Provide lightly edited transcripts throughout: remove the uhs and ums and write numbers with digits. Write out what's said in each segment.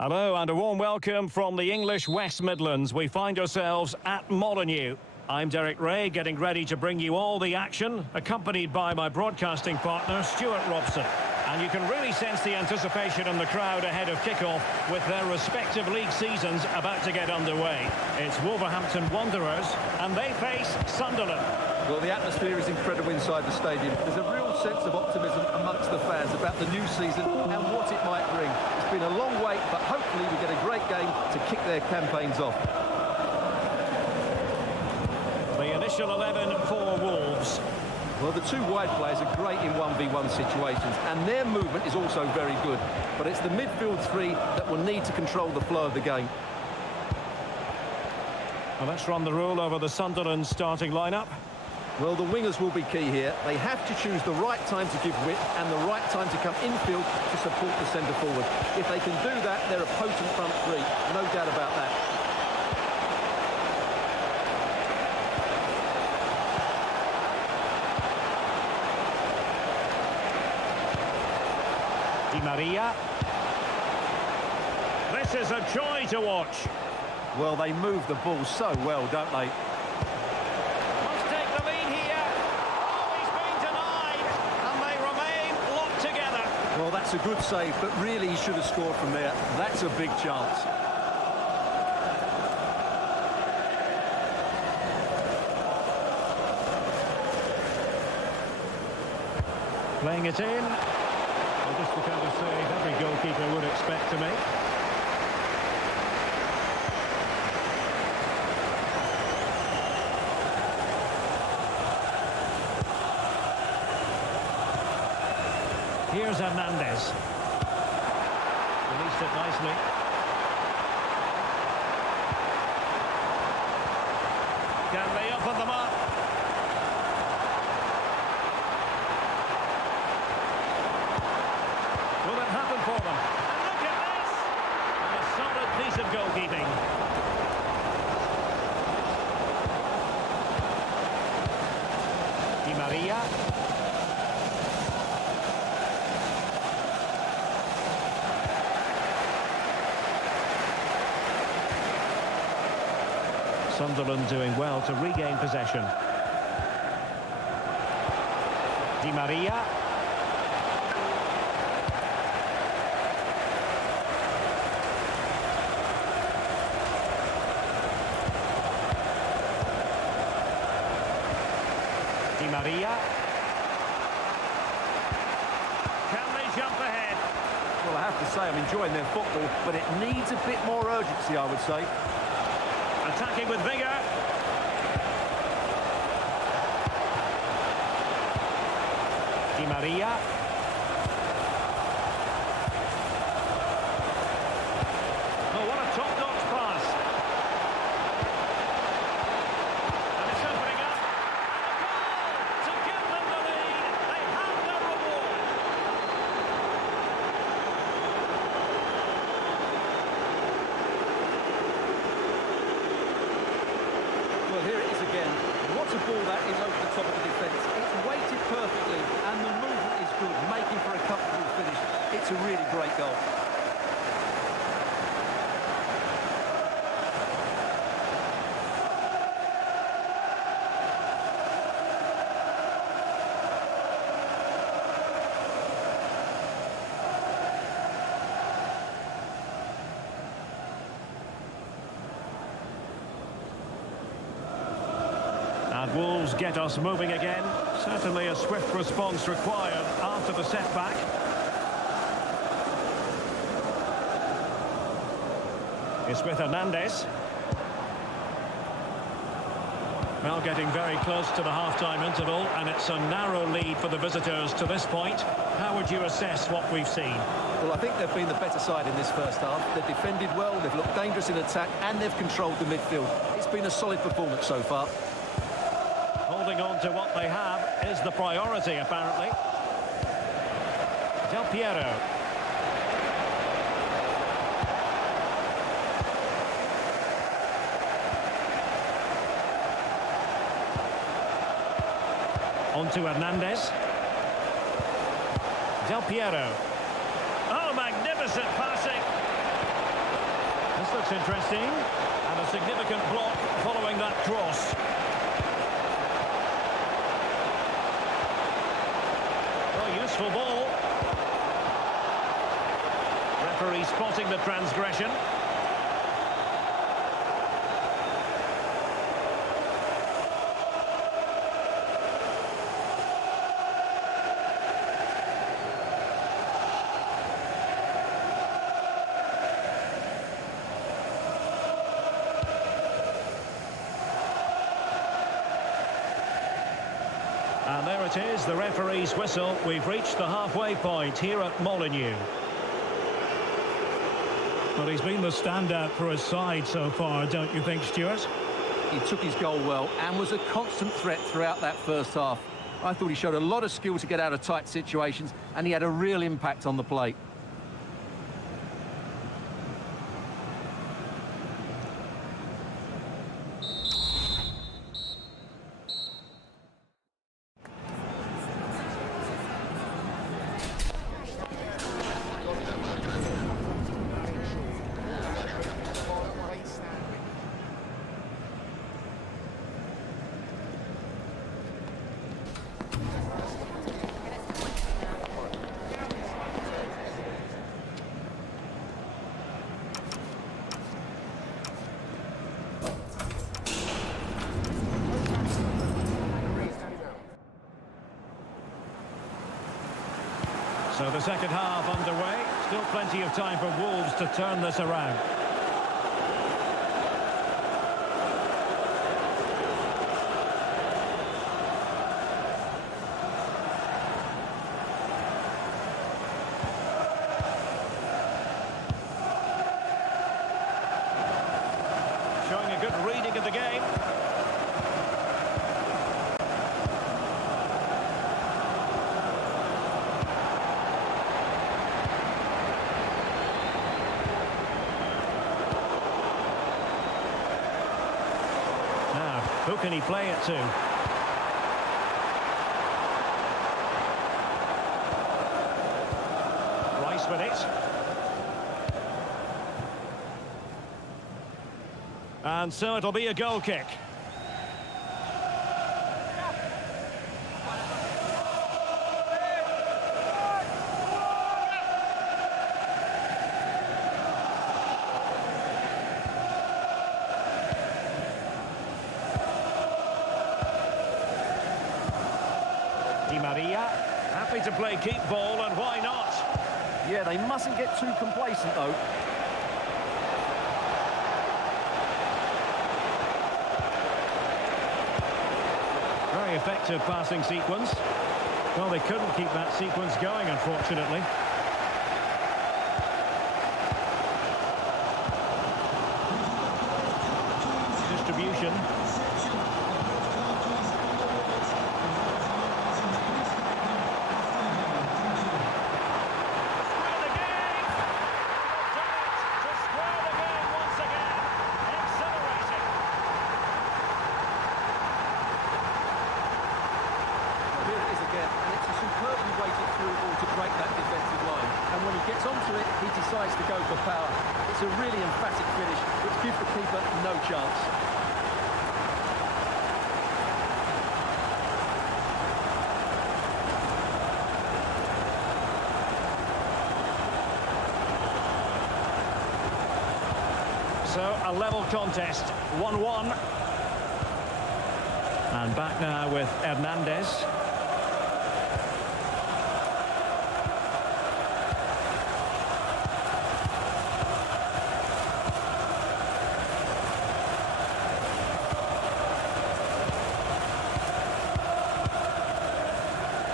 Hello and a warm welcome from the English West Midlands. We find ourselves at Molineux. I'm Derek Ray, getting ready to bring you all the action, accompanied by my broadcasting partner, Stuart Robson. And you can really sense the anticipation in the crowd ahead of kick-off with their respective league seasons about to get underway. It's Wolverhampton Wanderers, and they face Sunderland. Well, the atmosphere is incredible inside the stadium. There's a real sense of optimism amongst the fans about the new season and what it might bring. It's been a long wait, but hopefully we get a great game to kick their campaigns off. The initial 11 for Wolves. Well, the two wide players are great in 1v1 situations, and their movement is also very good. But it's the midfield three that will need to control the flow of the game. Well, let's run the rule over the Sunderland starting lineup. Well, the wingers will be key here. They have to choose the right time to give width and the right time to come infield to support the centre-forward. If they can do that, they're a potent front three. No doubt about that. Di Maria. This is a joy to watch. Well, they move the ball so well, don't they? Well, that's a good save, but really he should have scored from there. That's a big chance. Playing it in. Well, just the kind of save every goalkeeper would expect to make. Here's Hernandez. Released it nicely. Can they open them up? Will it happen for them? And look at this! A solid piece of goalkeeping. Di Maria. Sunderland doing well to regain possession. Di Maria. Di Maria. Can they jump ahead? Well, I have to say I'm enjoying their football, but it needs a bit more urgency, I would say. Attacking with vigour. Di Maria. Oh, what a top-notch pass. And it's opening up. And a goal to give them the lead. They have their reward. Well, here it is again. What a ball that is over the top of the defence. It's weighted perfectly and the movement is good, making for a comfortable finish. It's a really great goal. And Wolves get us moving again. Certainly a swift response required after the setback. It's with Hernandez. Well, getting very close to the half-time interval, and it's a narrow lead for the visitors to this point. How would you assess what we've seen? Well, I think they've been the better side in this first half. They've defended well, they've looked dangerous in attack, and they've controlled the midfield. It's been a solid performance so far. Holding on to what they have is the priority, apparently. Del Piero. On to Hernandez. Del Piero. Oh, magnificent passing. looks interesting. And a significant block following that cross. Oh, useful ball. Referee spotting the transgression. And there it is, the referee's whistle. We've reached the halfway point here at Molineux. Well, he's been the standout for his side so far, don't you think, Stuart? He took his goal well and was a constant threat throughout that first half. I thought he showed a lot of skill to get out of tight situations, and he had a real impact on the plate. So the second half underway. Still plenty of time for Wolves to turn this around. Showing a good reading of the game. Who can he play it to? Rice with it. And so it'll be a goal kick. Maria, happy to play keep ball, and why not? Yeah, they mustn't get too complacent, though. Very effective passing sequence. Well, they couldn't keep that sequence going, unfortunately. Distribution. Decides to go for power. It's a really emphatic finish, which gives the keeper no chance. So a level contest, 1-1. And back now with Hernandez.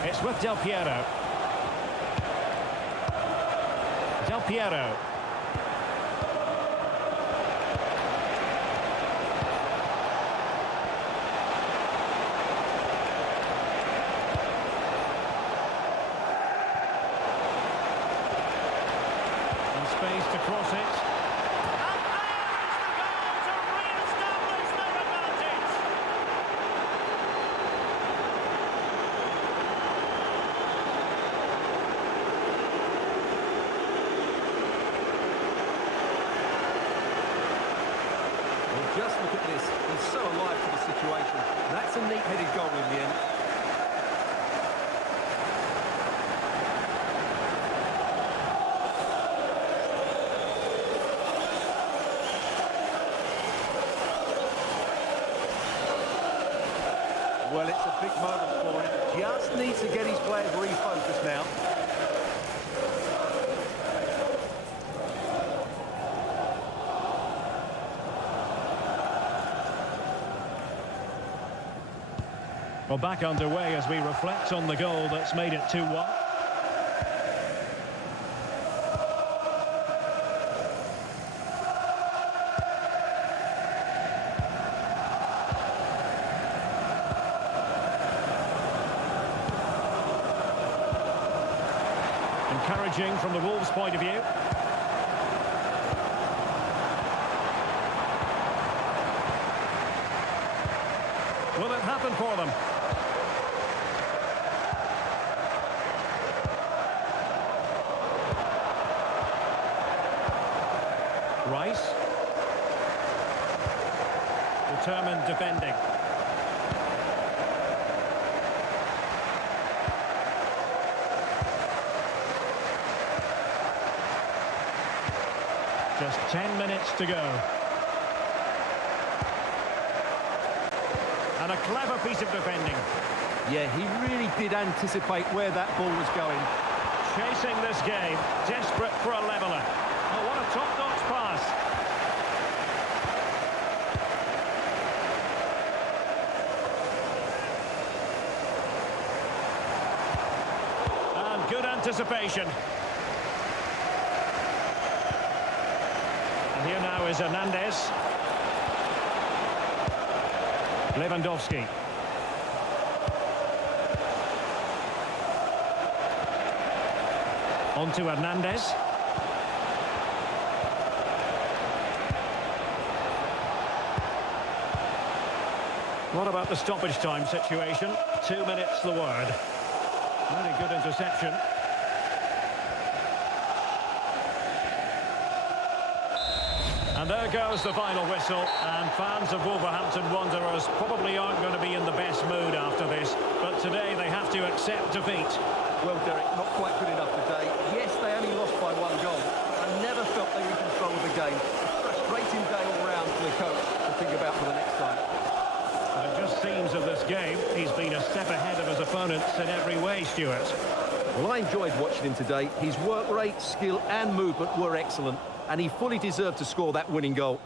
It's with Del Piero. Del Piero. And space to cross it. Just look at this. He's so alive to the situation. That's a neat-headed goal in the end. Well, it's a big moment for him. Just needs to get his players refocused now. Well, back underway as we reflect on the goal that's made it 2-1. Encouraging from the Wolves' point of view. Will it happen for them? Rice. Determined defending. Just 10 minutes to go. And a clever piece of defending. Yeah, he really did anticipate where that ball was going. Chasing this game, desperate for a leveller. Oh, what a top-notch pass. And good anticipation. And here now is Hernandez. Lewandowski. On to Hernandez. What about the stoppage time situation? 2 minutes the word. Really good interception. And there goes the final whistle, and fans of Wolverhampton Wanderers probably aren't going to be in the best mood after this, but today they have to accept defeat. Well, Derek, not quite good enough today. Yes, they only lost by 1 goal. I never felt they were in control of the game. A frustrating day all round for the coach to think about for the next time. And it just seems of this game, he's been a step ahead of his opponents in every way, Stuart. Well, I enjoyed watching him today. His work rate, skill and movement were excellent, and he fully deserved to score that winning goal.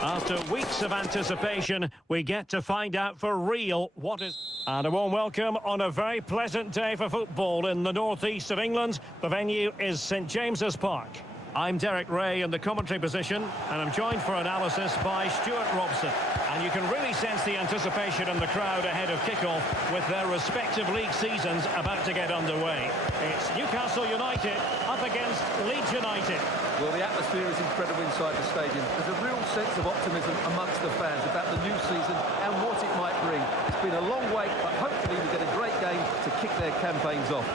After weeks of anticipation, we get to find out for real what is... And a warm welcome on a very pleasant day for football in the northeast of England. The venue is St James's Park. I'm Derek Ray in the commentary position, and I'm joined for analysis by Stuart Robson. And you can really sense the anticipation in the crowd ahead of kickoff with their respective league seasons about to get underway. It's Newcastle United up against Leeds United. Well, the atmosphere is incredible inside the stadium. There's a real sense of optimism amongst the fans about the new season and what it might bring. It's been a long wait, but hopefully we get a great game to kick their campaigns off.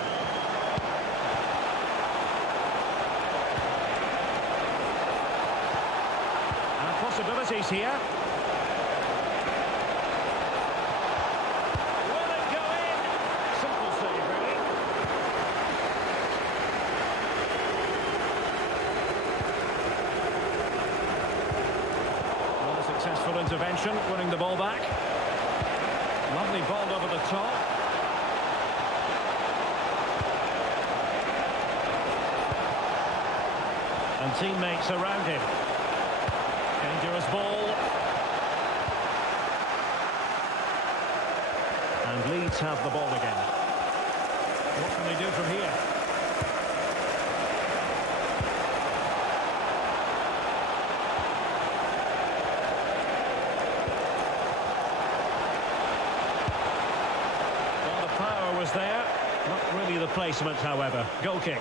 And possibilities here. Will it go in? Simple save, really. Successful intervention, winning the ball back. Lovely ball over the top. And teammates around him. Dangerous ball. And Leeds have the ball again. What can they do from here? Was there. Not really the placement, however. Goal kick.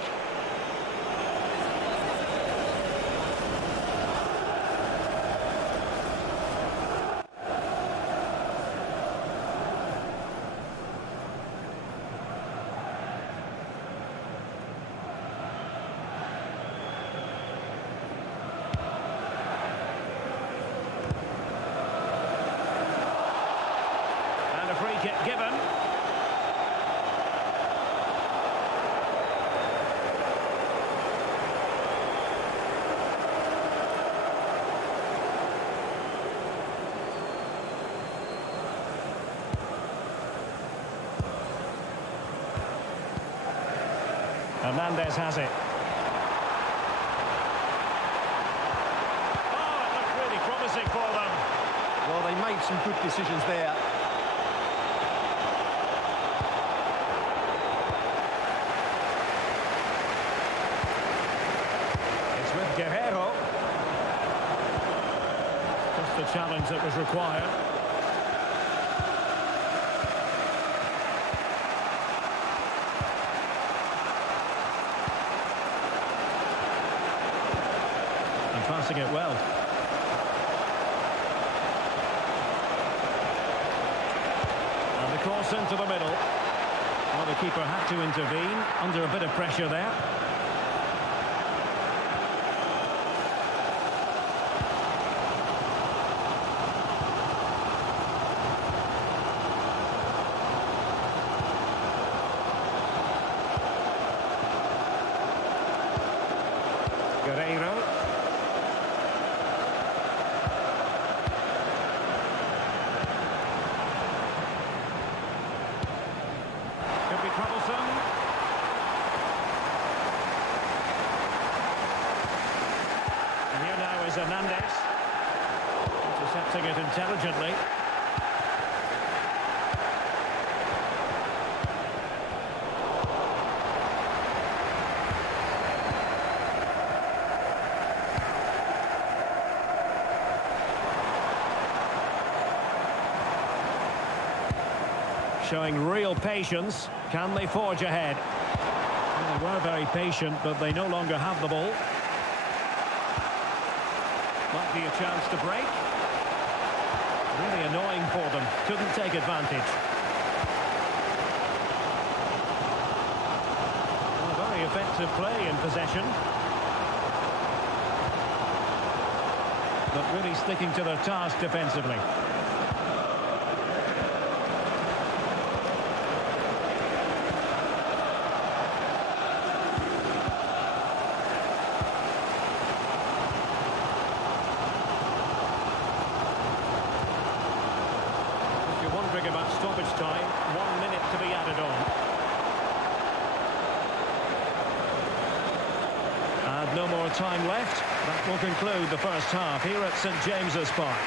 And a free kick given. Hernandez has it. Oh, it looked really promising for them. Well, they made some good decisions there. It's with Guerrero. Just the challenge that was required. Passing it well. And the cross into the middle. Well, the keeper had to intervene under a bit of pressure there. Guerrero. Could be troublesome. And here now is Hernandez. Intercepting it intelligently. Showing real patience. Can they forge ahead? Well, they were very patient, but they no longer have the ball. Might be a chance to break. Really annoying for them. Couldn't take advantage. Well, very effective play in possession. But really sticking to their task defensively. About stoppage time, 1 minute to be added on. And no more time left. That will conclude the first half here at St James's Park.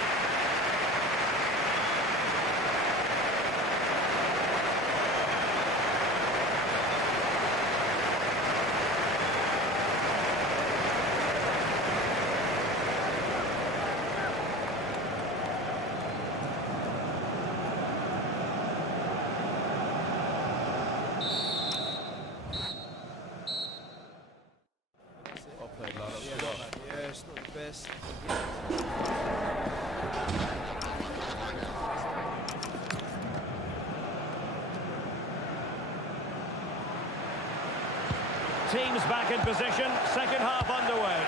teams back in position. Second half underway.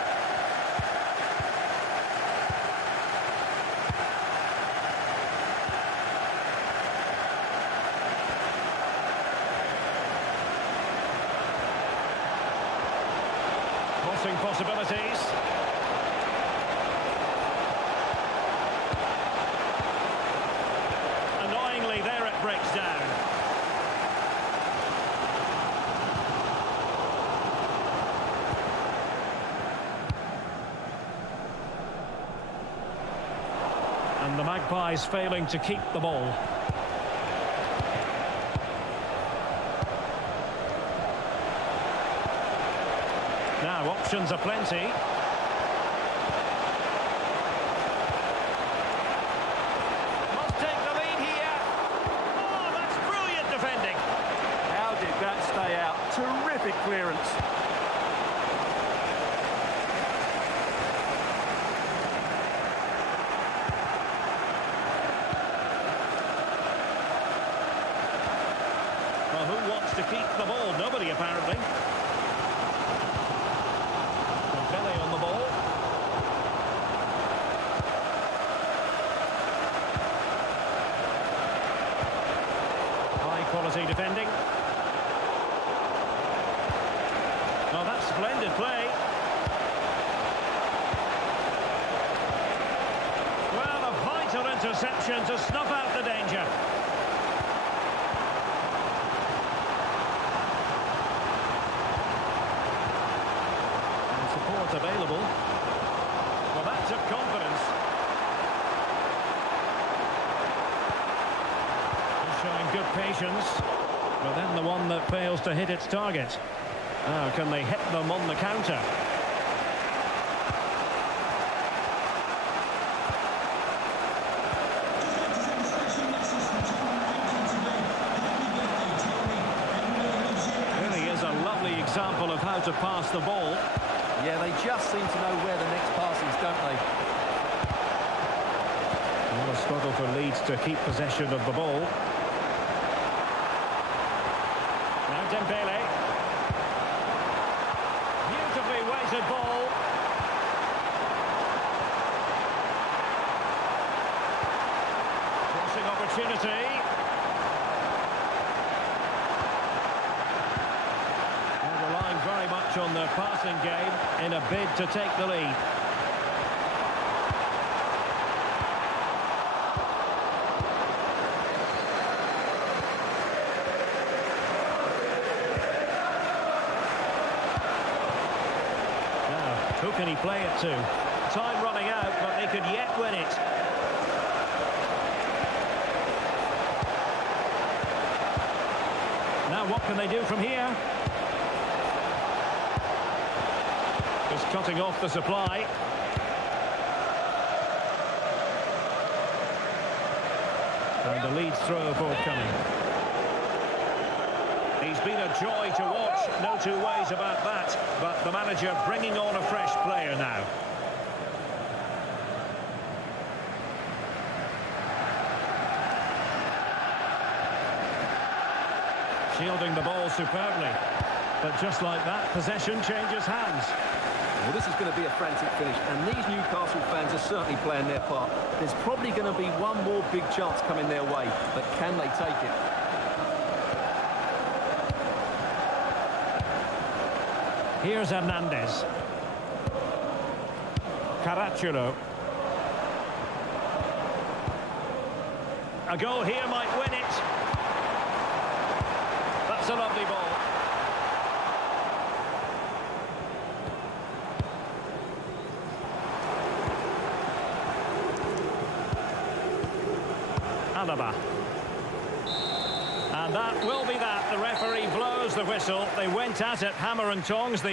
Crossing possibilities. Annoyingly, there it breaks down. And the Magpies failing to keep the ball. Now, options are plenty. Must take the lead here. Oh, that's brilliant defending. How did that stay out? Terrific clearance. Well, who wants to keep the ball? Nobody, apparently. Belly on the ball. High quality defending. Oh, that's splendid play. Well, a vital interception to snuff out the danger. Available. Well, that took confidence. He's showing good patience, but then the one that fails to hit its target. Now, can they hit them on the counter? Really is a lovely example of how to pass the ball. Yeah, they just seem to know where the next pass is, don't they? Well, a struggle for Leeds to keep possession of the ball. Now Dembele. Beautifully weighted ball. Crossing opportunity. Relying very much on their passing game in a bid to take the lead. Now, who can he play it to? Time running out, but they could yet win it. Now, what can they do from here? Just cutting off the supply. And the Leeds throw forthcoming. He's been a joy to watch, no two ways about that. But the manager bringing on a fresh player now. Shielding the ball superbly. But just like that, possession changes hands. Well, this is going to be a frantic finish, and these Newcastle fans are certainly playing their part. There's probably going to be one more big chance coming their way, but can they take it? Here's Hernandez. Caracciolo. A goal here might win it. That's a lovely ball. Alaba. And that will be that. The referee blows the whistle. They went at it hammer and tongs.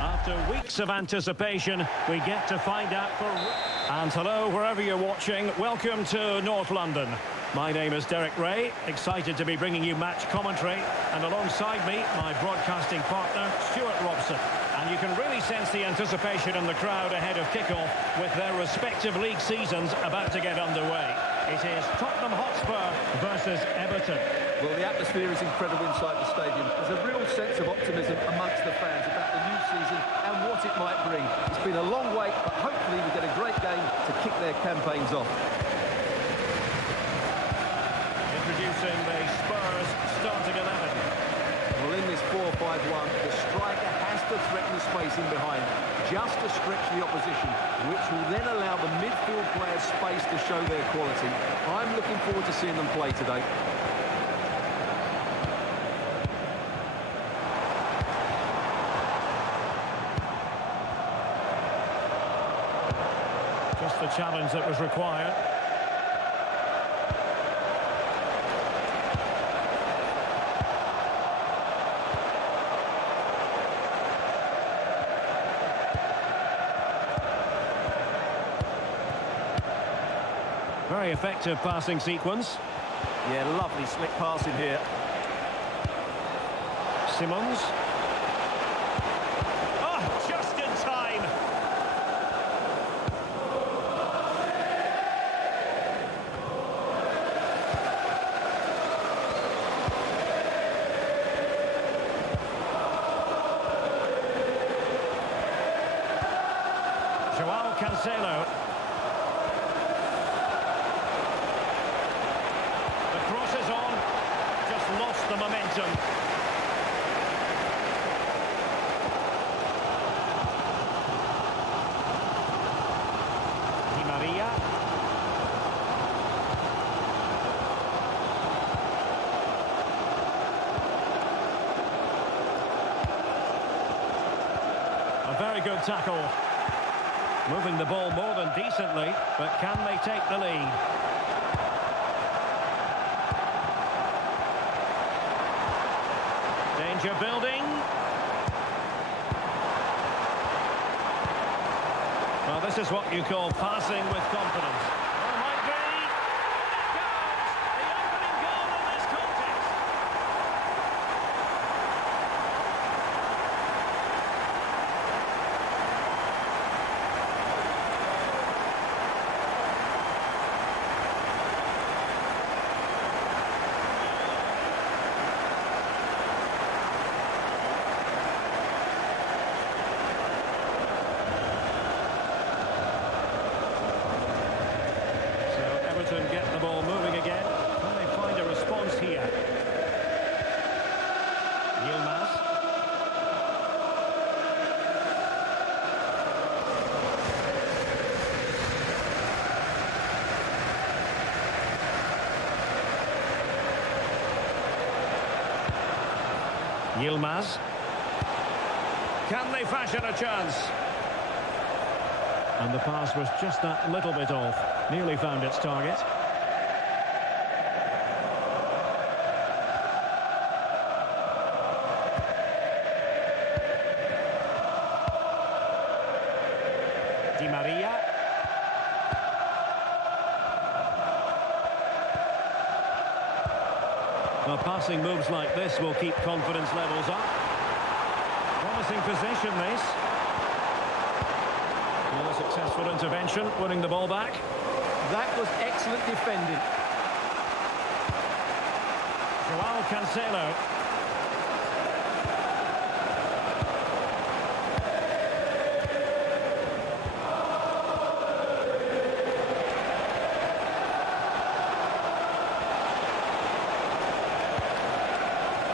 After weeks of anticipation, we get to find out for... And hello, wherever you're watching, welcome to North London. My name is Derek Ray, excited to be bringing you match commentary, and alongside me, my broadcasting partner, Stuart Robson. And you can really sense the anticipation in the crowd ahead of kickoff, with their respective league seasons about to get underway. It is Tottenham Hotspur versus Everton. Well, the atmosphere is incredible inside the stadium. There's a real sense of optimism amongst the fans about the new season and what it might bring. It's been a long wait, but hopefully we get a great game to kick their campaigns off. Introducing the Spurs starting 11. Well, in this 4-5-1, the striker has to threaten the space in behind, just to stretch the opposition, which will then allow the midfield players space to show their quality. I'm looking forward to seeing them play today. Just the challenge that was required. Very effective passing sequence. Yeah, lovely slick passing here. Simmons. Oh, just in time. Joao Cancelo. The cross is on, just lost the momentum. Di Maria. A very good tackle. Moving the ball more than decently, but can they take the lead? Danger building. Well, this is what you call passing with confidence. Oh, might be. There it goes! The opening goal in this contest. Everton get the ball moving again. Can they find a response here? Yilmaz. Yilmaz. Can they fashion a chance? And the pass was just that little bit off. Nearly found its target. Di Maria. Well, passing moves like this will keep confidence levels up. Promising possession, this. Well, a successful intervention, winning the ball back. That was excellent defending. Joao Cancelo.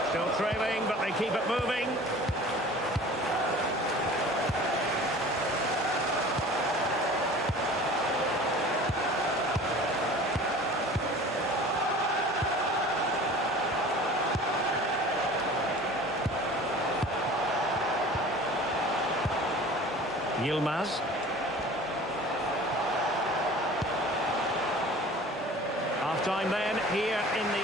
Still trailing, but they keep it moving. Yilmaz. Half-time then, here in the...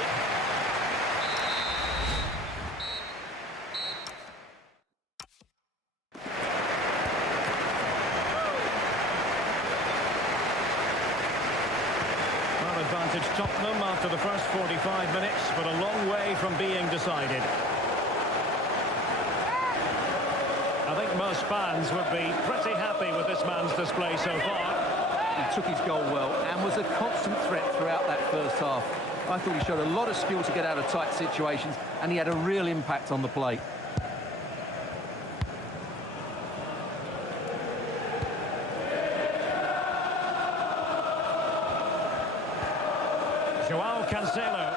Well, advantage Tottenham after the first 45 minutes, but a long way from being decided. I think most fans would be pretty happy with this man's display so far. He took his goal well and was a constant threat throughout that first half. I thought he showed a lot of skill to get out of tight situations, and he had a real impact on the plate. Joao Cancelo.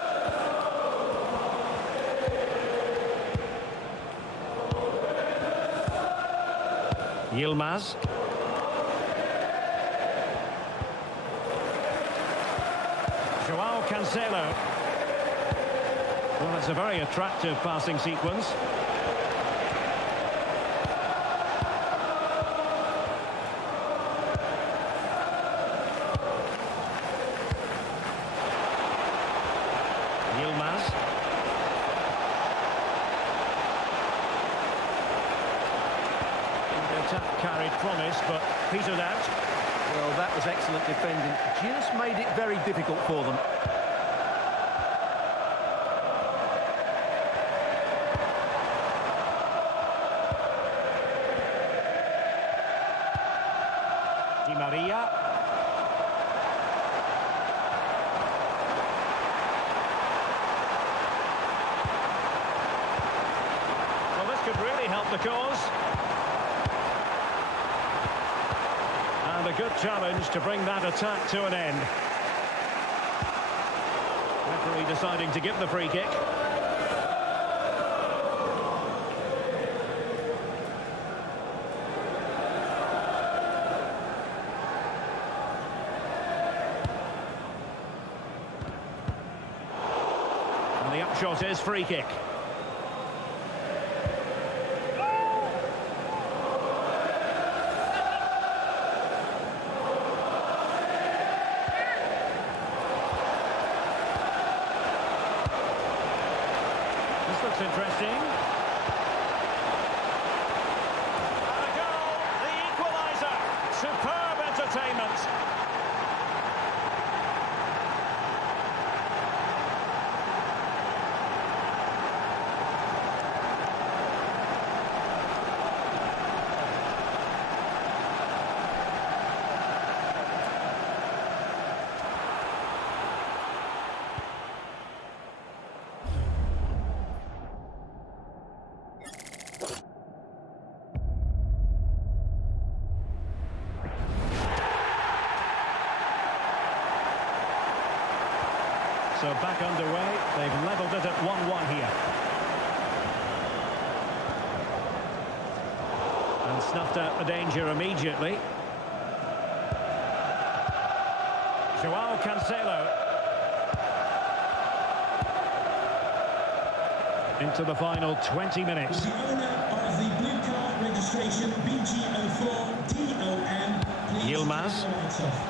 Yilmaz. Joao Cancelo. Well, it's a very attractive passing sequence. Yilmaz. The attack carried promise, but petered out. Well, that was excellent defending. Just made it very difficult for them. Di Maria. Well, this could really help the cause. And a good challenge to bring that attack to an end. Referee deciding to give the free kick. And the upshot is free kick. Looks interesting. And a goal, the equaliser. Superb entertainment. So back underway, they've levelled it at 1-1 here. And snuffed out the danger immediately. Joao Cancelo. Into the final 20 minutes. The owner of the blue card registration BG04DOM, please Yilmaz. take the lights off.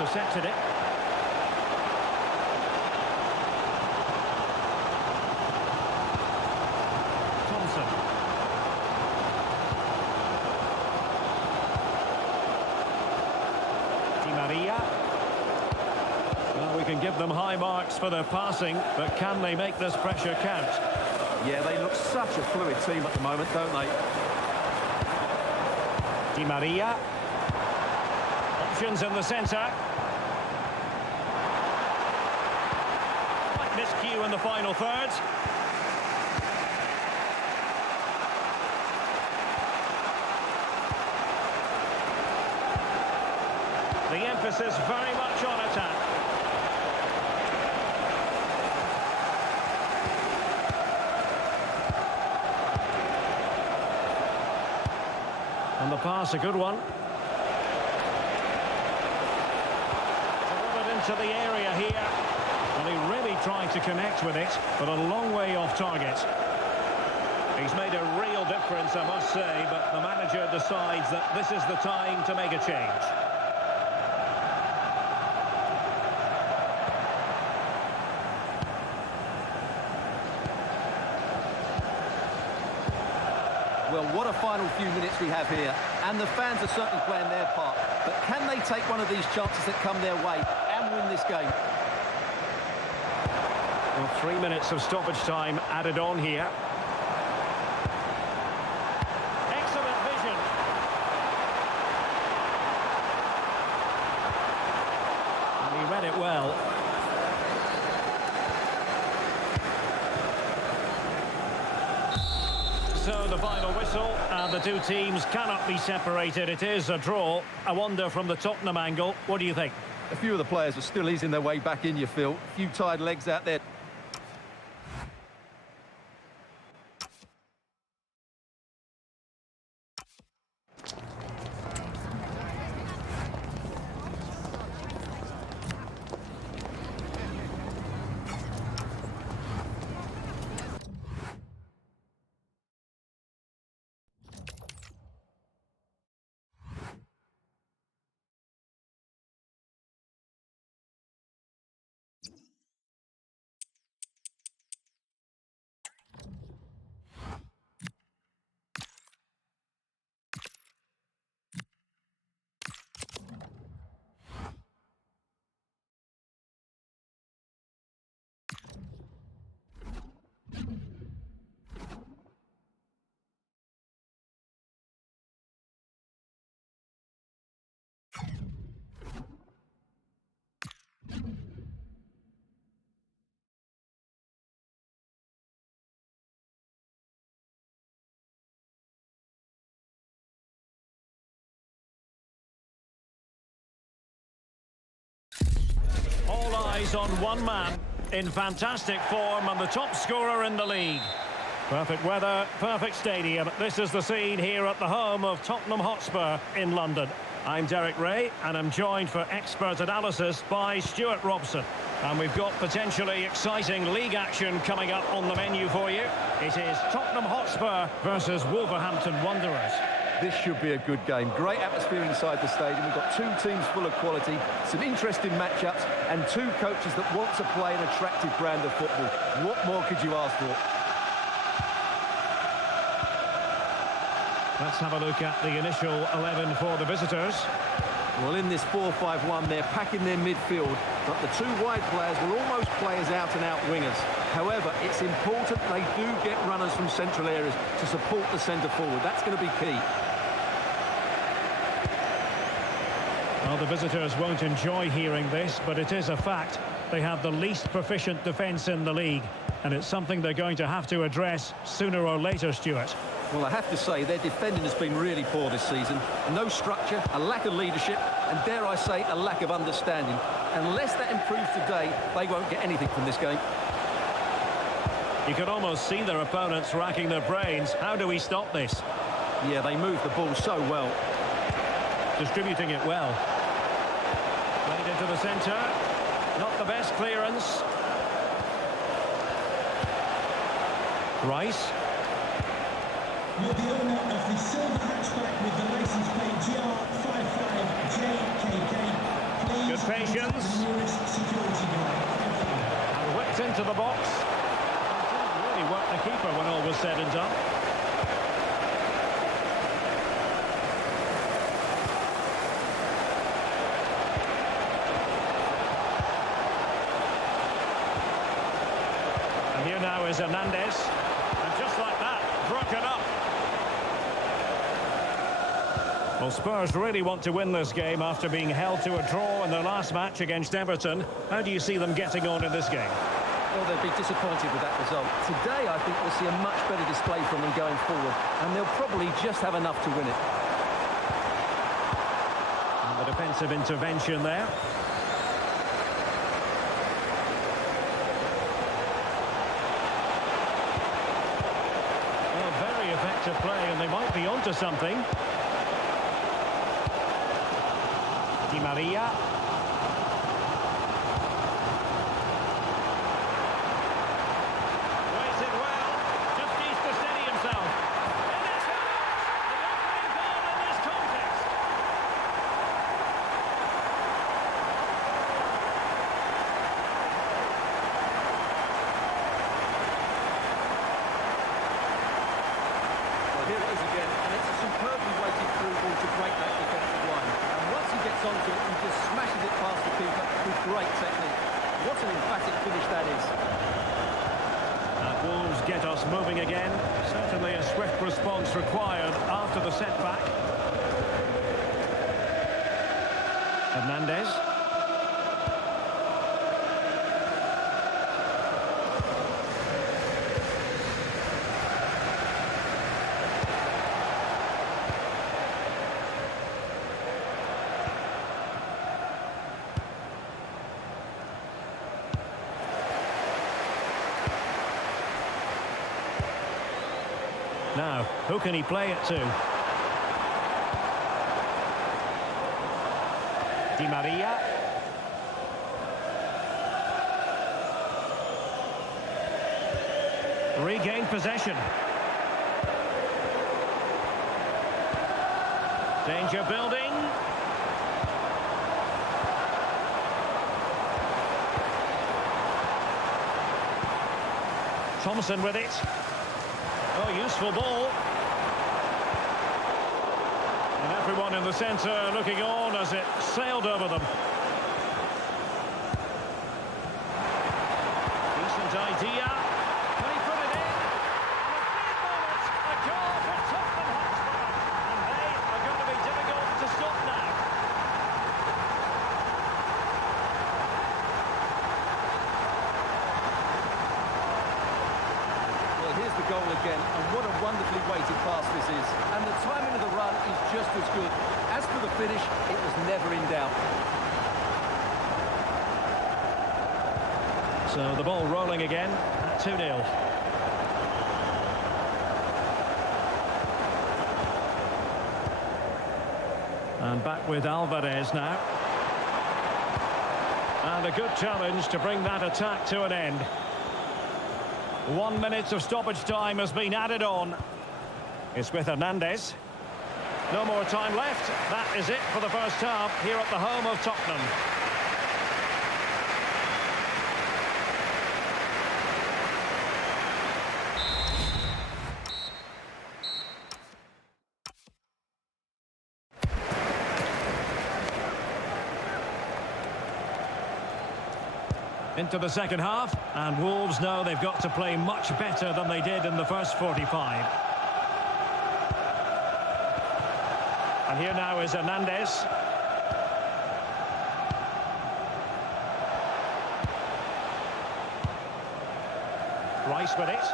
Intercepted it. Thompson. Di Maria. Well, we can give them high marks for their passing, but can they make this pressure count? Yeah, they look such a fluid team at the moment, don't they? Di Maria. Options in the centre. Miscue in the final third. The emphasis very much on attack. And the pass, a good one. into the area here. Well, he really tried to connect with it, but a long way off target. He's made a real difference, I must say, but the manager decides that this is the time to make a change. Well, what a final few minutes we have here, and the fans are certainly playing their part. But can they take one of these chances that come their way and win this game? Well, 3 minutes of stoppage time added on here. Excellent vision. And he read it well. So the final whistle, and the two teams cannot be separated. It is a draw. I wonder from the Tottenham angle, what do you think? A few of the players are still easing their way back in, you feel. A few tired legs out there. All eyes on one man in fantastic form and the top scorer in the league. Perfect weather, perfect stadium. This is the scene here at the home of Tottenham Hotspur in London. I'm Derek Ray and I'm joined for expert analysis by Stuart Robson. And we've got potentially exciting league action coming up on the menu for you. It is Tottenham Hotspur versus Wolverhampton Wanderers. This should be a good game. Great atmosphere inside the stadium. We've got two teams full of quality, some interesting matchups, and two coaches that want to play an attractive brand of football. What more could you ask for? Let's have a look at the initial 11 for the visitors. Well, in this 4-5-1, they're packing their midfield, but the two wide players will almost play as out-and-out wingers. However, it's important they do get runners from central areas to support the centre forward. That's going to be key. Well, the visitors won't enjoy hearing this, but it is a fact. They have the least proficient defence in the league, and it's something they're going to have to address sooner or later, Stuart. Well, I have to say, their defending has been really poor this season. No structure, a lack of leadership, and dare I say, a lack of understanding. Unless that improves today, they won't get anything from this game. You can almost see their opponents racking their brains. How do we stop this? Yeah, they move the ball so well. Distributing it well. Played into the centre. Not the best clearance. Rice. With the owner of the silver hatchback with the license plate GR55JKK, please good patience. the nearest security guard. And whipped into the box. Really worked the keeper when all was said and done. And here now is Hernandez. And just like that, broken up. Well, Spurs really want to win this game after being held to a draw in their last match against Everton. How do you see them getting on in this game? Well, they'll be disappointed with that result. Today, I think we'll see a much better display from them going forward, and they'll probably just have enough to win it. And the defensive intervention there. Well, very effective play, and they might be onto something. Di Maria. moving again. Certainly a swift response required after the setback. Hernandez. Now, who can he play it to? Di Maria. Regained possession. Danger building. Thompson with it. Oh, useful ball. And everyone in the centre looking on as it sailed over them. Decent idea. Can he put it in? And a big moment. A goal for Tottenham Hotspur. And they are going to be difficult to stop now. Well, here's the goal again, and what a wonderfully weighted pass this is. And the timing of the run is just as good. As for the finish, it was never in doubt. So the ball rolling again at 2-0. And back with Alvarez now. And a good challenge to bring that attack to an end. 1 minute of stoppage time has been added on. It's with Hernandez. No more time left. That is it for the first half here at the home of Tottenham. Into the second half, and Wolves know they've got to play much better than they did in the first 45. And here now is Hernandez. Rice with it.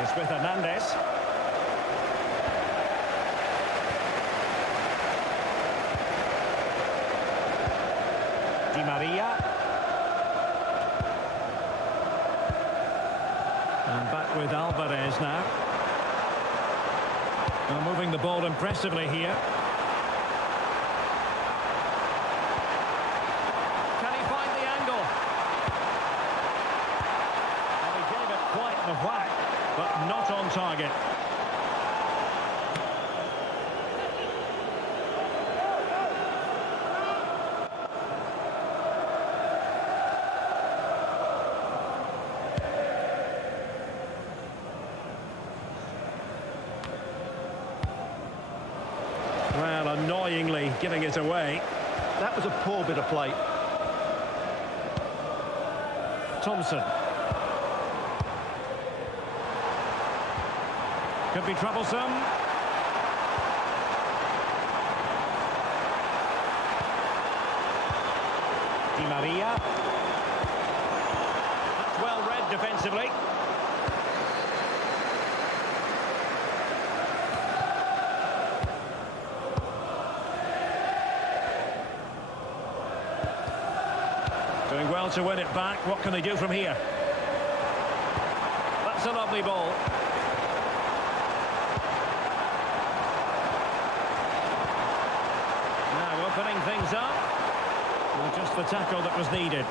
It's with Hernandez. Di Maria. And back with Alvarez now. Well, moving the ball impressively here. Can he find the angle? Well, he gave it quite the whack, but not on target. Well, annoyingly giving it away. That was a poor bit of play. Thompson. Could be troublesome. Di Maria. That's well read defensively. Doing well to win it back. What can they do from here? That's a lovely ball. Now opening things up. Well, just the tackle that was needed.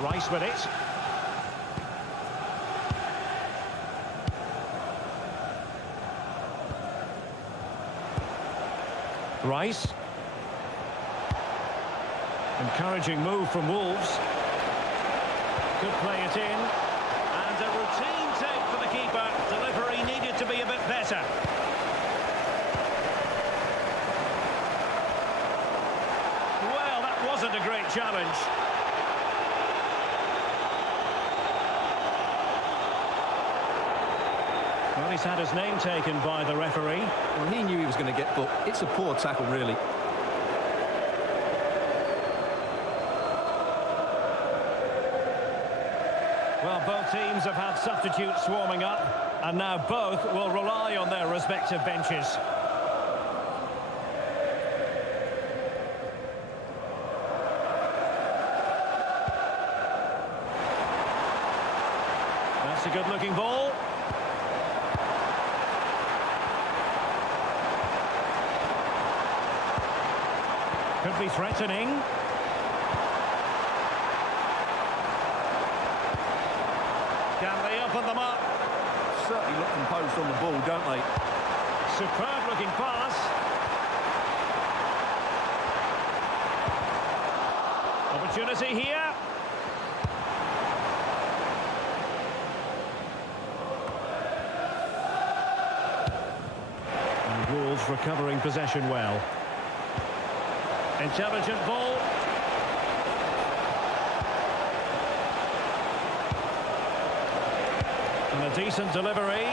Rice with it. Rice. Encouraging move from Wolves. Could play it in. And a routine take for the keeper. Delivery needed to be better. Well, that wasn't a great challenge. Well, he's had his name taken by the referee. Well, he knew he was going to get booked. It's a poor tackle, really. Well, both teams have had substitutes swarming up, and now both will rely on their respective benches. That's a good-looking ball. Could be threatening. Can they open them up? Certainly look composed on the ball, don't they? Superb looking pass. Opportunity here. And Wolves recovering possession well. Intelligent ball. And a decent delivery.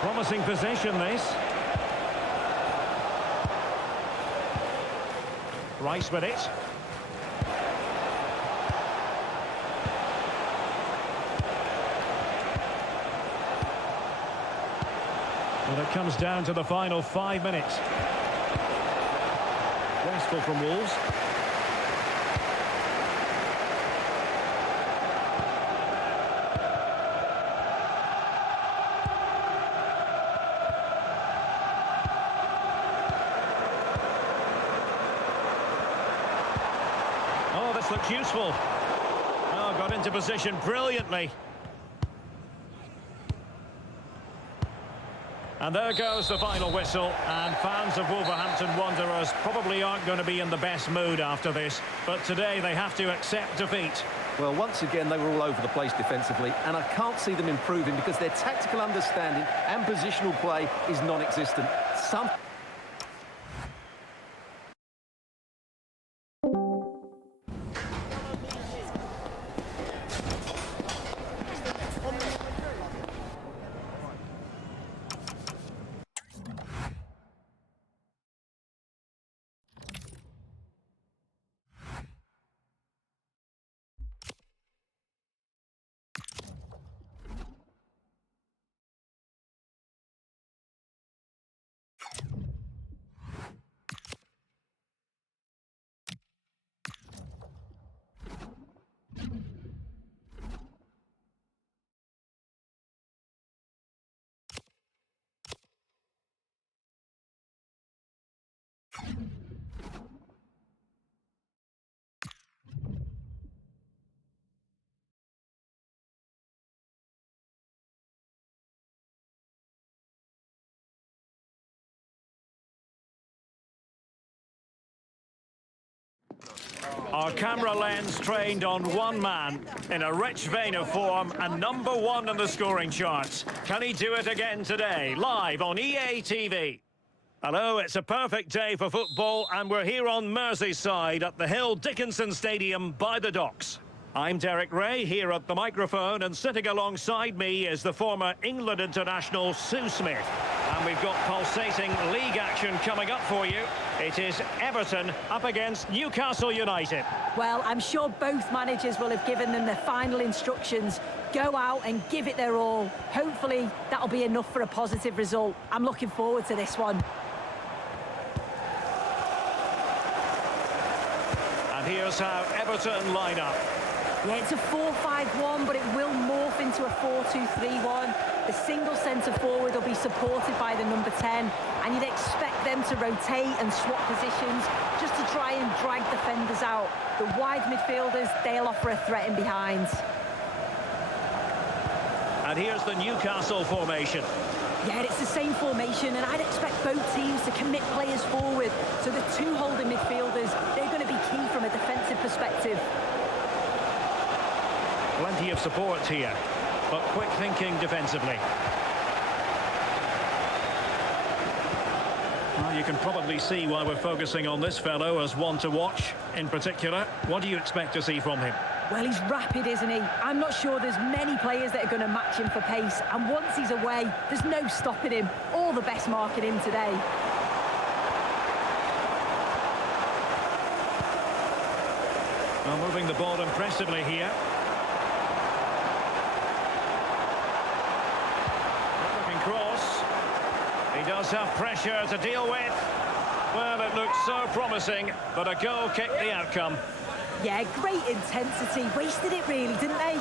Promising possession, this. Rice with it. Well, it comes down to the final 5 minutes. Wasteful from Wolves. Oh, this looks useful. Oh, got into position brilliantly. And there goes the final whistle, and fans of Wolverhampton Wanderers probably aren't going to be in the best mood after this, but today they have to accept defeat. Well, once again, they were all over the place defensively, and I can't see them improving because their tactical understanding and positional play is non-existent. Our camera lens trained on one man in a rich vein of form and #1 in the scoring charts. Can he do it again today? Live on EA TV. Hello, it's a perfect day for football, and we're here on Merseyside at the Hill Dickinson Stadium by the docks. I'm Derek Ray here at the microphone, and sitting alongside me is the former England international Sue Smith. And we've got pulsating league action coming up for you. It is Everton up against Newcastle United. Well, I'm sure both managers will have given them their final instructions. Go out and give it their all. Hopefully, that'll be enough for a positive result. I'm looking forward to this one. And here's how Everton line up. Yeah, it's a 4-5-1, but it will morph into a 4-2-3-1. The single centre-forward will be supported by the number 10, and you'd expect them to rotate and swap positions just to try and drag defenders out. The wide midfielders, they'll offer a threat in behind. And here's the Newcastle formation. Yeah, it's the same formation, and I'd expect both teams to commit players forward. So the two holding midfielders, they're going to be key from a defensive perspective. Plenty of support here, but quick thinking defensively. Well, you can probably see why we're focusing on this fellow as one to watch in particular. What do you expect to see from him? Well, he's rapid, isn't he? I'm not sure there's many players that are going to match him for pace. And once he's away, there's no stopping him. All the best marking him today. Well, moving the ball impressively here. Looking cross. He does have pressure to deal with. Well, it looks so promising, but a goal kicked the outcome. Yeah, great intensity. Wasted it really, didn't they?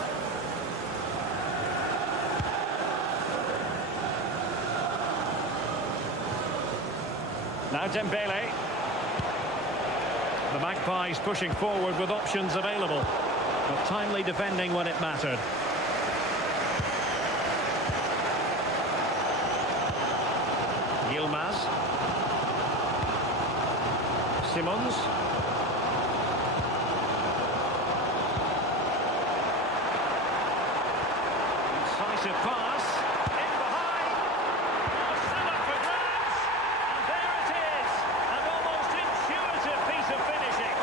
Now Dembele. The Magpies pushing forward with options available, but timely defending when it mattered. Yilmaz. Simons. Incisive pass. In behind. Oh, still up for grabs. And there it is. An almost intuitive piece of finishing.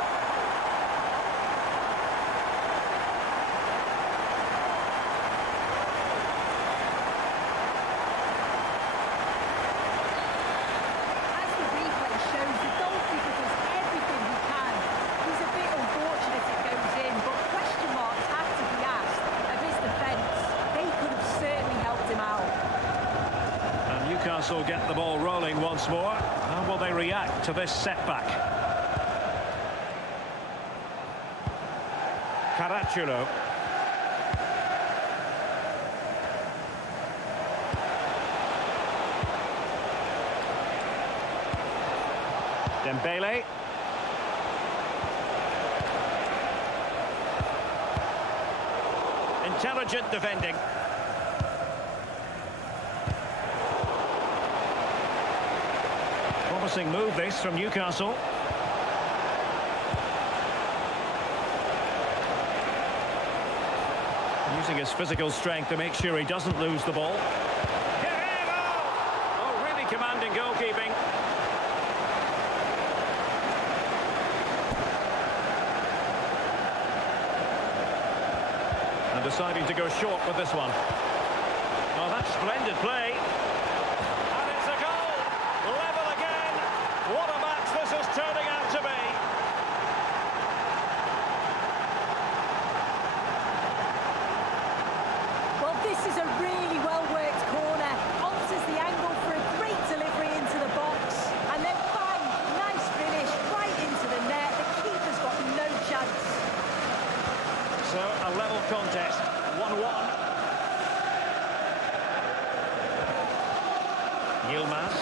As the replay shows, the goalkeeper does everything he can. He's a bit unfortunate it goes in, but question marks have to be asked of his defence. They could have certainly helped him out. And Newcastle get the ball rolling once more. How will they react to this setback? Caracciolo. Dembele. Intelligent defending. Promising move this from Newcastle. Using his physical strength to make sure he doesn't lose the ball. Oh, really commanding goalkeeping. And deciding to go short with this one. Oh, that's splendid play. And it's a goal. Level again. What a match this is turning out to be. Well, this is a really well-worked corner. Alters the angle for a great delivery into the box. And then bang, nice finish right into the net. The keeper's got no chance. So, a level contest, 1-1. Yilmaz.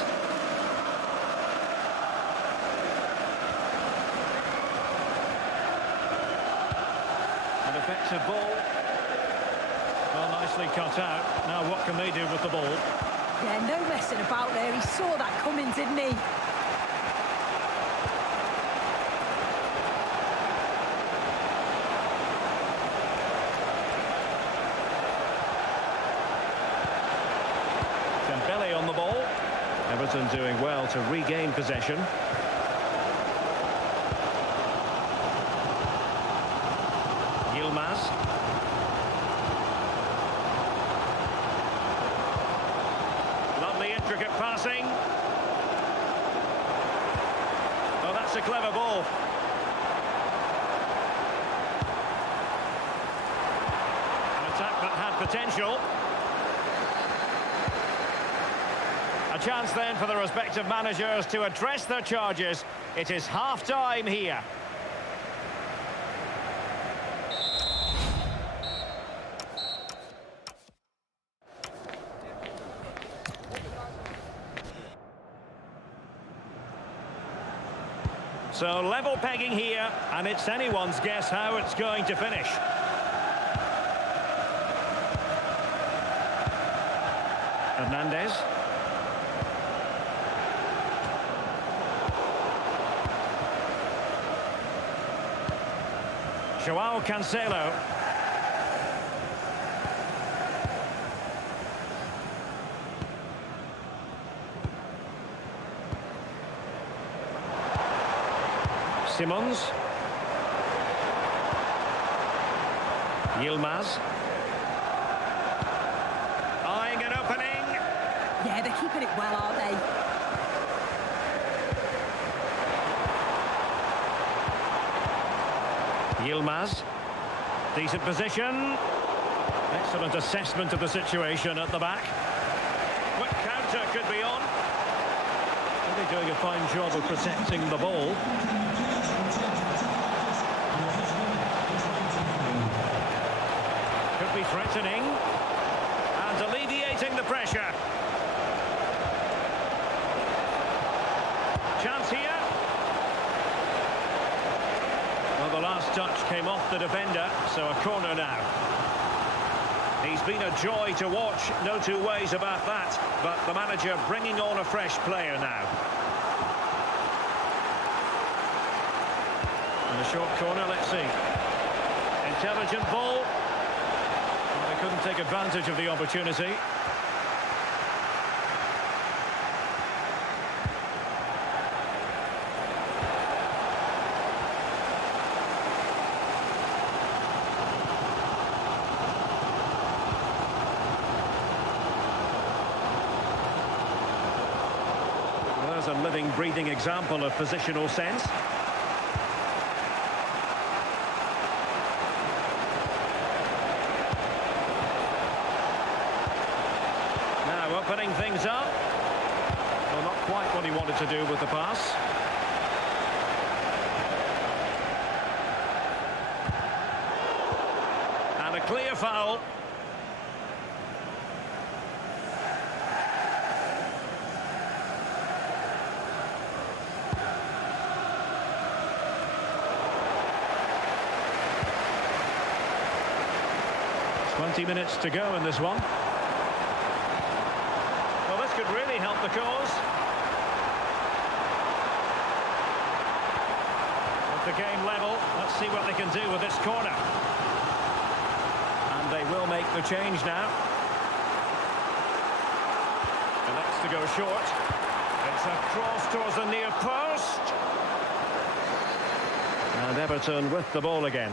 An effective ball. Well, nicely cut out. Now, what can they do with the ball? Yeah, no messing about there. He saw that coming, didn't he? Dembele on the ball. Everton doing well to regain possession. Yilmaz. Lovely intricate passing. Oh, that's a clever ball. An attack that had potential. A chance then for the respective managers to address their charges. It is half-time here. So level pegging here, and it's anyone's guess how it's going to finish. Hernandez. Joao Cancelo. Simons. Yilmaz. Eyeing an opening. Yeah, they're keeping it well, aren't they? Yilmaz. Decent position. Excellent assessment of the situation at the back. Quick counter could be on. Really doing a fine job of protecting the ball. Could be threatening. And alleviating the pressure. Chance here. Well, the last touch came off the defender, so a corner now. He's been a joy to watch, no two ways about that. But the manager bringing on a fresh player now. And a short corner, let's see. Intelligent ball. Well, they couldn't take advantage of the opportunity. A living, breathing example of positional sense. Now opening things up. Well, not quite what he wanted to do with the pass. And a clear foul. Minutes to go in this one. Well, this could really help the cause. With the game level, let's see what they can do with this corner. And they will make the change now. Elects to go short. It's a cross towards the near post. And Everton with the ball again.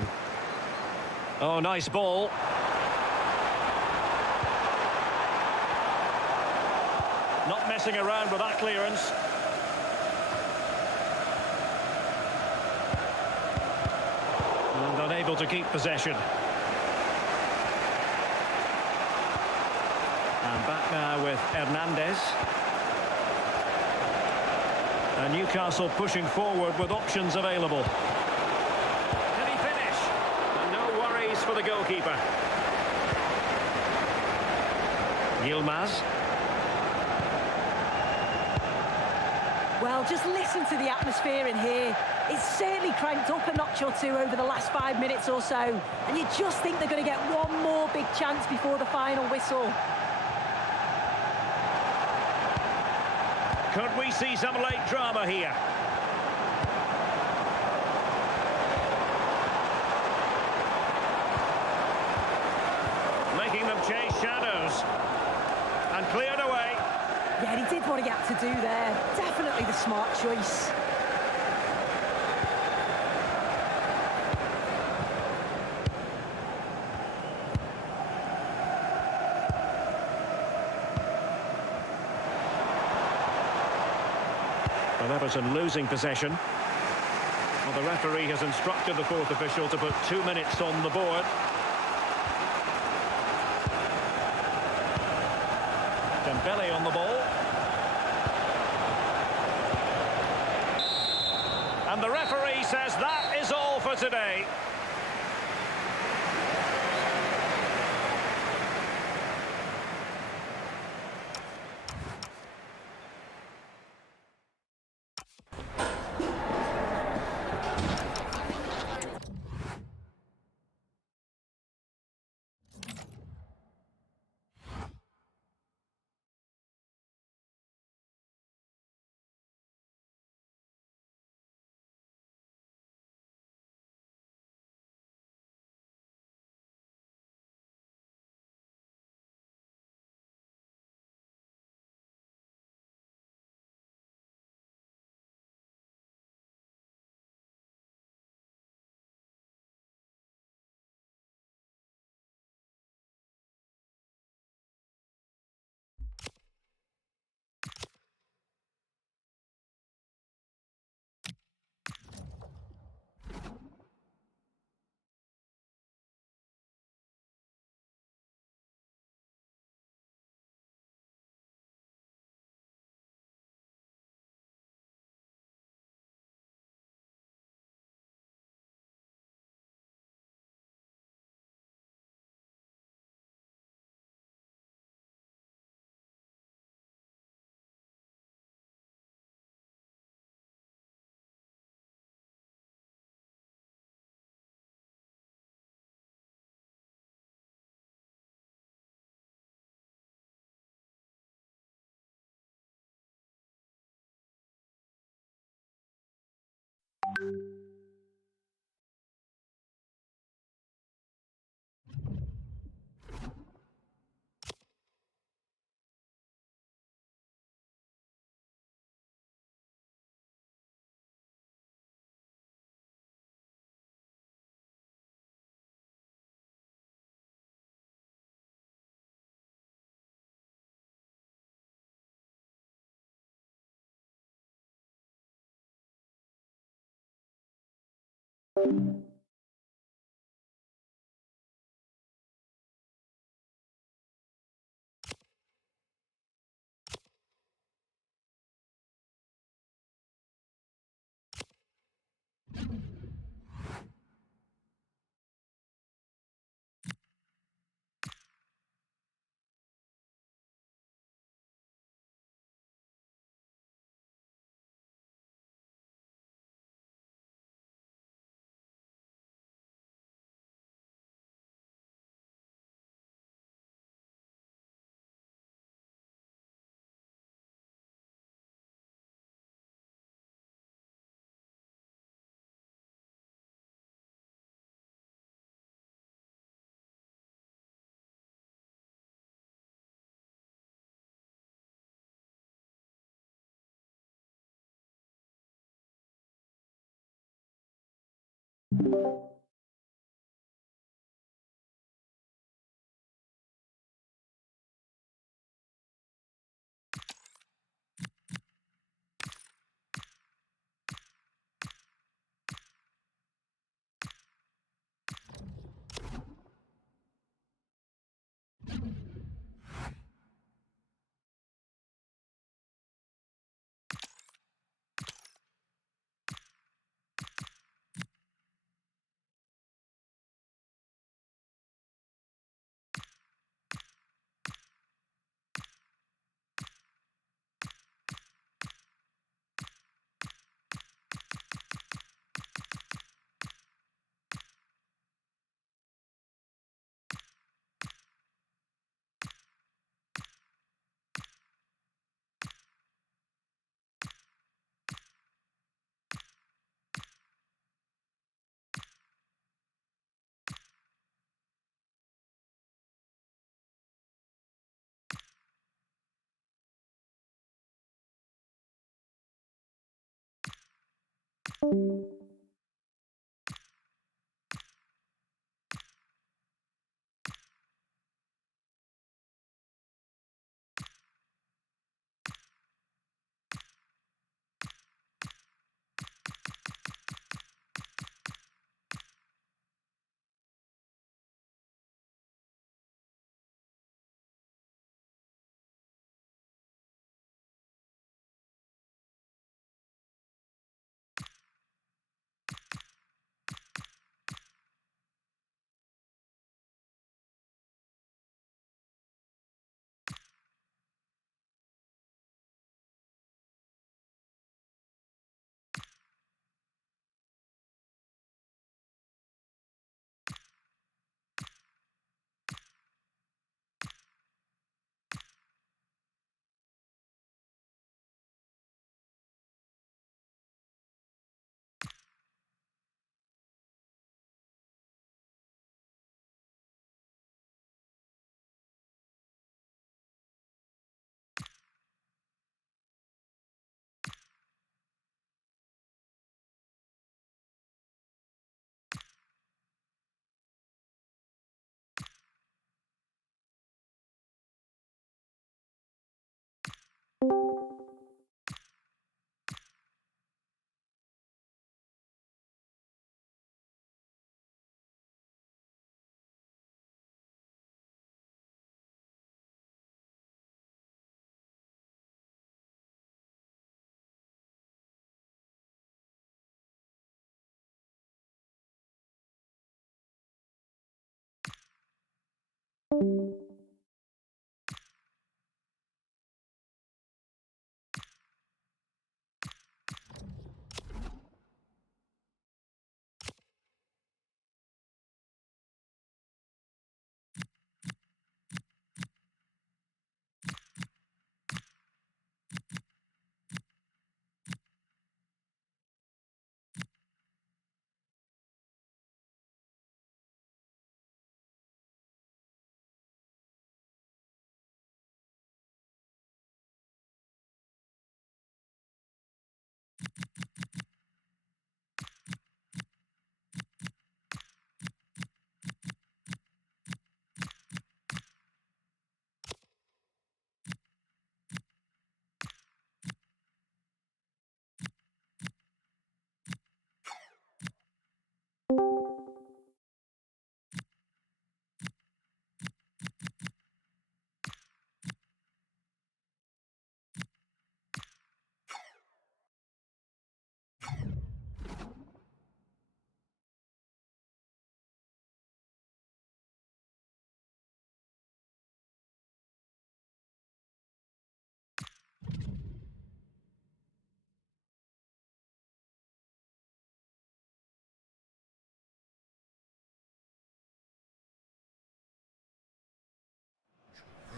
Oh, nice ball. Not messing around with that clearance. And unable to keep possession. And back now with Hernandez. And Newcastle pushing forward with options available. Did he finish? And no worries for the goalkeeper. Yilmaz. Well, just listen to the atmosphere in here. It's certainly cranked up a notch or two over the last 5 minutes or so. And you just think they're going to get one more big chance before the final whistle. Could we see some late drama here? Making them chase shadows. And cleared away. Yeah, he did what he had to do there. Definitely the smart choice. Well, Everton losing possession. Well, the referee has instructed the fourth official to put 2 minutes on the board. Dembele on the ball. And the referee says that is all for today.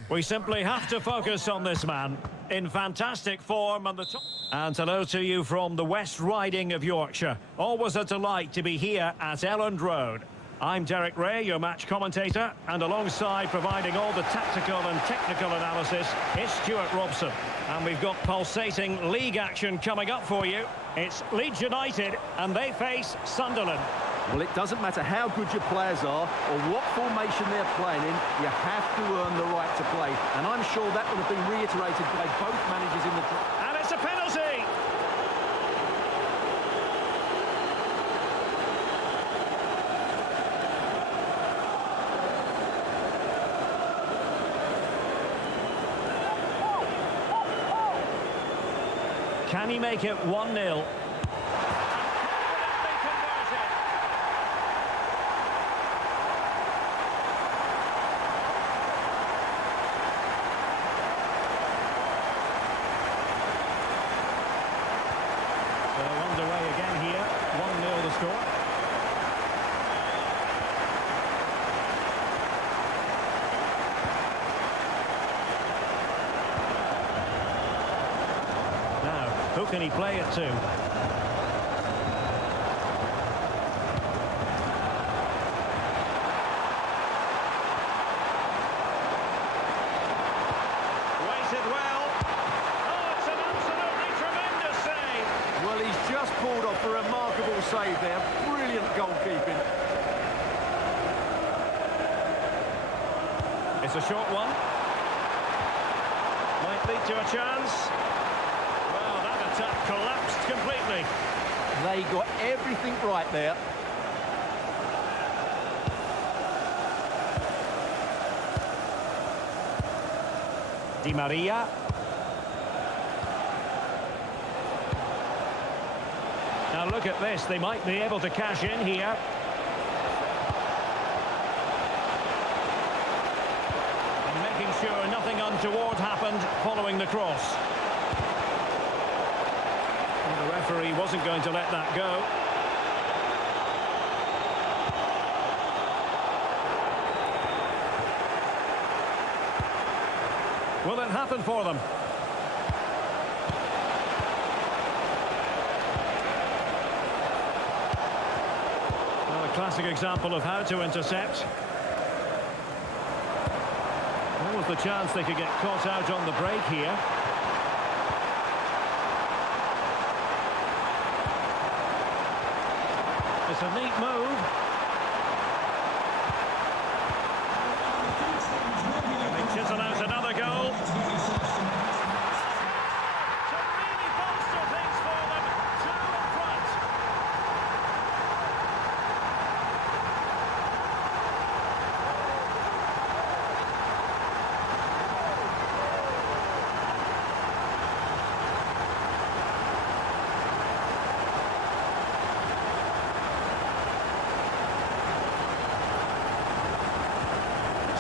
We simply have to focus on this man. In fantastic form on the top. And hello to you from the West Riding of Yorkshire. Always a delight to be here at Elland Road. I'm Derek Ray, your match commentator, and alongside providing all the tactical and technical analysis is Stuart Robson. And we've got pulsating league action coming up for you. It's Leeds United, and they face Sunderland. Well, it doesn't matter how good your players are or what formation they're playing in, you have to earn the right to play. And I'm sure that would have been reiterated by both managers in the... And it's a penalty! Can he make it 1-0? Who can he play it to? Waited well. Oh, it's an absolutely tremendous save. Well, he's just pulled off a remarkable save there. Brilliant goalkeeping. It's a short one. Might lead to a chance. Collapsed completely. They got everything right there. Di Maria. Now look at this, they might be able to cash in here. And making sure nothing untoward happened following the cross. The referee wasn't going to let that go. Will it happen for them? Well, a classic example of how to intercept. What was the chance they could get caught out on the break here? It's a neat move. They chisel out another goal. To really bolster things for them. 2 in front.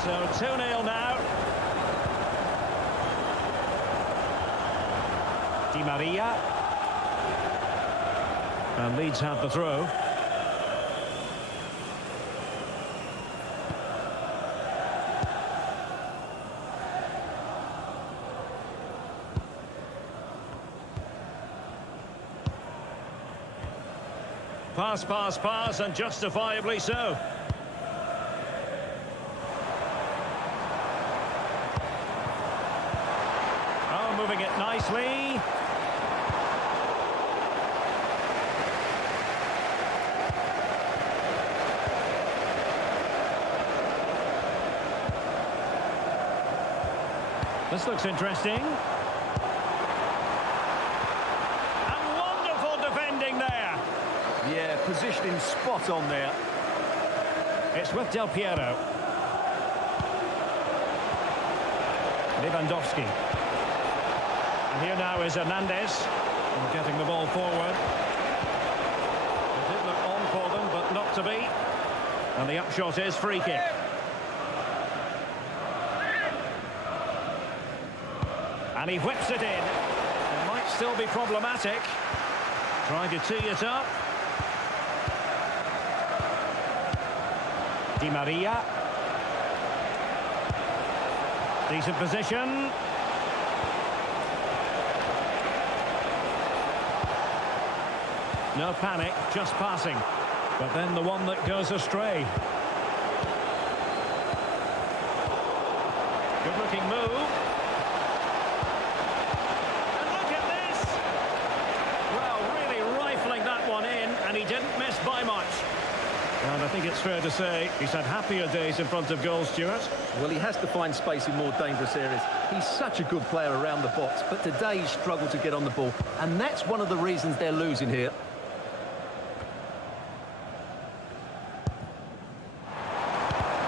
So 2-0 now. Di Maria. And Leeds have the throw. Pass, pass, pass, and justifiably so. Moving it nicely. This looks interesting. And wonderful defending there. Yeah, positioning spot on there. It's with Del Piero. Lewandowski. And here now is Hernandez, getting the ball forward. It did look on for them, but not to be. And the upshot is free kick. And he whips it in. It might still be problematic. Trying to tee it up. Di Maria. Decent position. No panic, just passing. But then the one that goes astray. Good-looking move. And look at this! Well, really rifling that one in, and he didn't miss by much. And I think it's fair to say he's had happier days in front of goal, Stuart. Well, he has to find space in more dangerous areas. He's such a good player around the box, but today he's struggled to get on the ball. And that's one of the reasons they're losing here.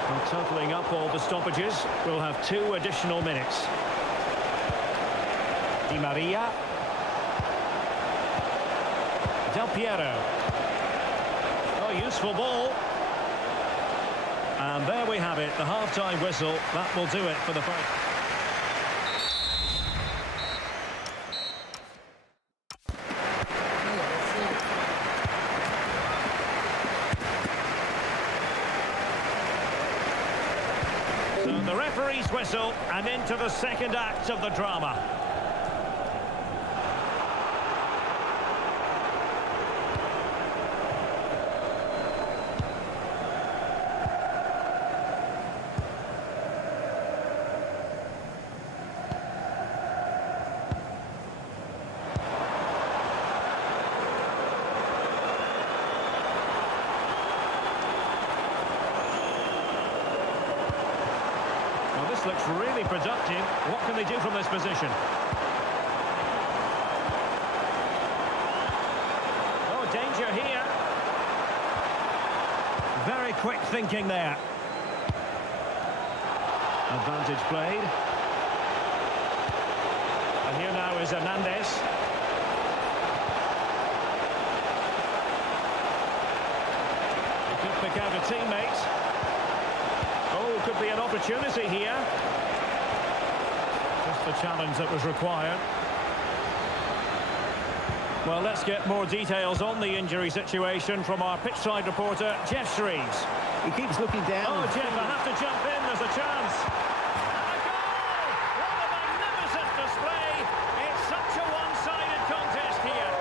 Well, totalling up all the stoppages, we'll have 2 additional minutes. Di Maria. Del Piero. Oh, useful ball. And there we have it, the half-time whistle. That will do it for the first. So the referee's whistle, and into the second act of the drama. This looks really productive. What can they do from this position? Oh, danger here. Very quick thinking there. Advantage played. And here now is Hernandez. He could pick out a teammate. Oh, could be an opportunity here. Just the challenge that was required. Well, let's get more details on the injury situation from our pitchside reporter, Jeff Shreves. He keeps looking down. Oh, Jeff, I have to jump in. There's a chance. And a goal! What a magnificent display. It's such a one-sided contest here.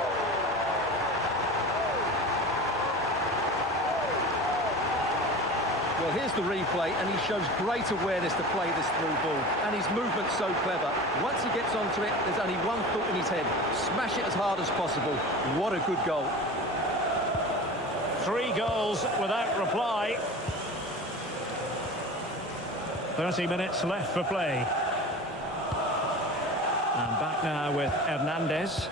Well, here's the replay, and he shows great awareness to play this through ball. And his movement's so clever. Once he gets onto it, there's only one thought in his head. Smash it as hard as possible. What a good goal. 3 goals without reply. 30 minutes left for play. And back now with Hernandez.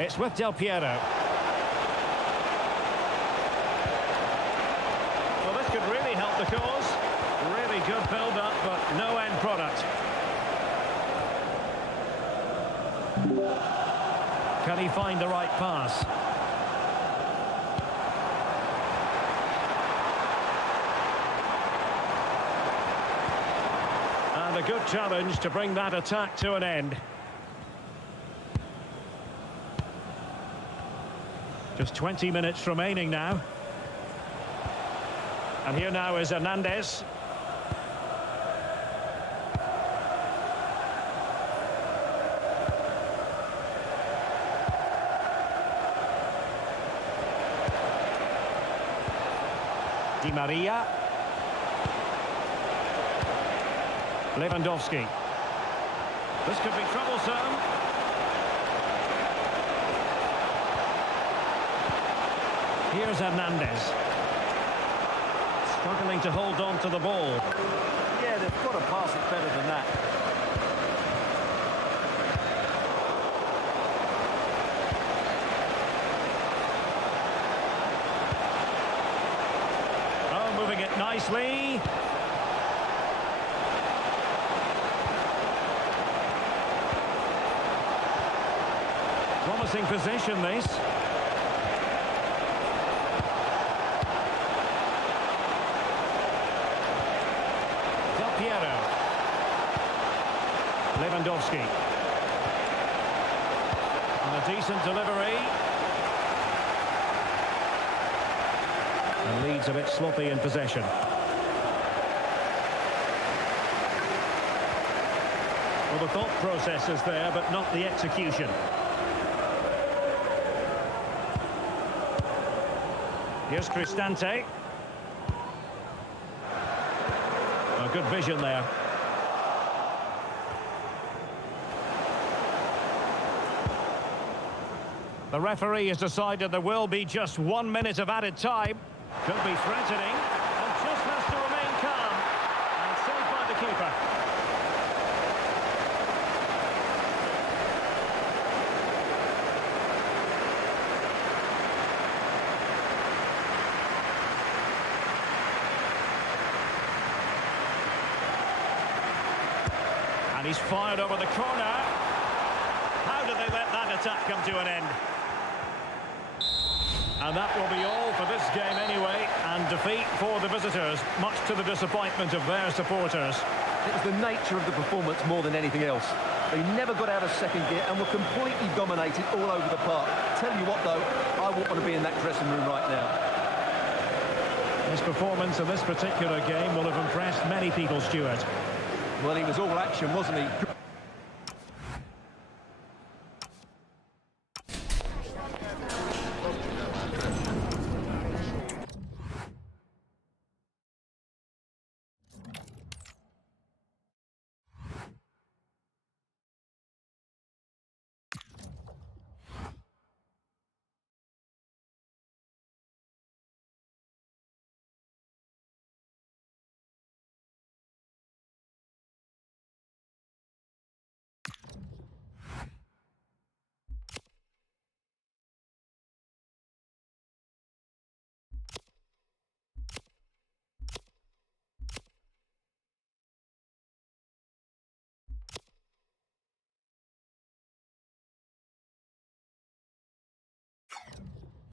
It's with Del Piero. Well, this could really help the cause. Really good build-up, but no end product. Can he find the right pass? And a good challenge to bring that attack to an end. Just 20 minutes remaining now. And here now is Hernandez. Di Maria. Lewandowski. This could be troublesome. Here's Hernandez. Struggling to hold on to the ball. Yeah, they've got to pass it better than that. Oh, moving it nicely. Promising position, this. Del Piero. Lewandowski. And a decent delivery. And Leeds a bit sloppy in possession. Well, the thought process is there, but not the execution. Here's Cristante. A good vision there. The referee has decided there will be just 1 minute of added time. Could be threatening, and just has to remain calm. And saved by the keeper. And he's fired over the corner. How did they let that attack come to an end? And that will be all for this game anyway, and defeat for the visitors, much to the disappointment of their supporters. It was the nature of the performance more than anything else. They never got out of second gear and were completely dominated all over the park. Tell you what though, I wouldn't want to be in that dressing room right now. His performance in this particular game will have impressed many people, Stuart. Well, he was all action, wasn't he?